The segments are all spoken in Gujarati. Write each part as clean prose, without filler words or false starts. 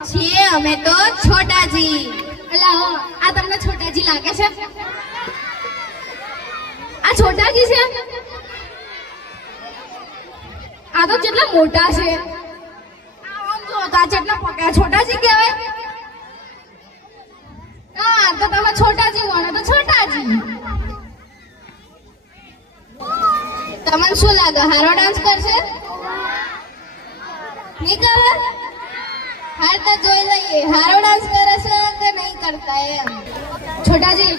છીએ અમે તો છોટાજી. એટલે આ તમને છોટાજી લાગે છે? આ છોટાજી છે? આ તો કેટલા મોટા છે. આમ જો તો આ જેટલા પકડા છોટાજી કહેવાય. હા તો તમે છોટાજી ગણો તો છોટાજી. તમને શું લાગે હારો ડાન્સ કરશે? નહીં કરે? હાર તો જોઈ લઈએ હારો ડાન્સ કરે છે કે નહીં કરતા એમ. છોટાજી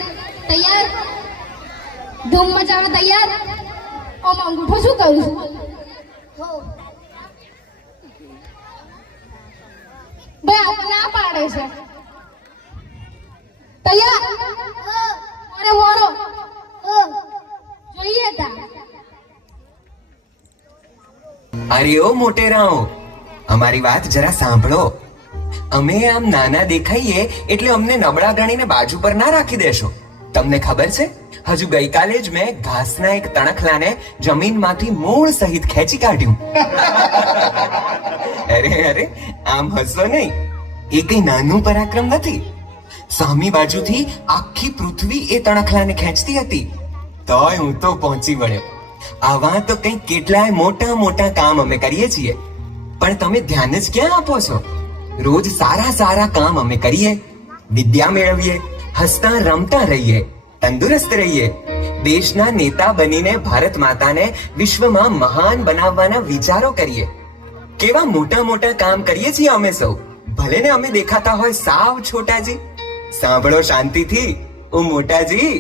તૈયાર? ધૂમ મચાવવા તૈયાર? ઓમ અંગૂઠો શું કહું છું? ભાઈ આપણને ના પાડે છે. તૈયાર? અરે વારો જોઈએ તા. અરે ઓ મોટેરાઓ, અમારી વાત જરા સાંભળો. અમે આમ નાના દેખાઈએ એટલે અમને નબળા ગણીને બાજુ પર ના રાખી દેશો. તમને ખબર છે, હજુ ગઈકાલે જ મેં ઘાસના એક તણખલાને જમીનમાંથી મૂળ સહિત ખેંચી કાઢ્યું. અરે અરે, આમ હસો નહીં, એ કઈ નાનું પરાક્રમ નથી. સામી બાજુથી આખી પૃથ્વી એ તણખલાને ખેંચતી હતી, તોય હું તો પહોંચી વળ્યો. આવા તો કંઈક કેટલાય મોટા મોટા કામ અમે કરીએ છીએ, પણ તમે ધ્યાન જ ક્યાં આપો છો? રોજ સારા સારા કામ અમે કરીએ, વિદ્યા મેળવીએ, હસતા રમતા રહીએ, તંદુરસ્ત રહીએ, દેશના નેતા બનીને ભારત માતાને વિશ્વમાં મહાન બનાવવાના વિચારો કરીએ. કેવા મોટા મોટા કામ કરીએ છીએ અમે સૌ. ભલે ને અમે દેખાતા હોય સાવ છોટાજી. સાંભળો શાંતિથી, ઓ મોટાજી.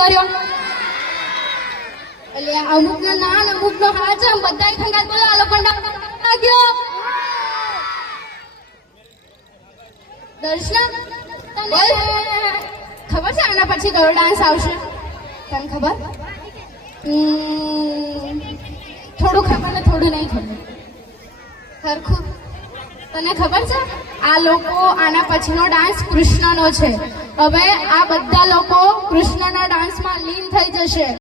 કર્યો? એટલે અમુકનો ના ને અમુકનો હા છે, આમ બધાય ખંગાત બોલો આ લોકો લાગ્યો. દર્શના તને ખબર છે આના પછી કયો ડાન્સ આવશે? તને ખબર? થોડું ખબર ને થોડું નહીં ખબર. સરખું તને ખબર છે આ લોકો આના પછીનો ડાન્સ કૃષ્ણનો છે. હવે આ બધા લોકો કૃષ્ણના ડાન્સમાં લીન થઈ જશે.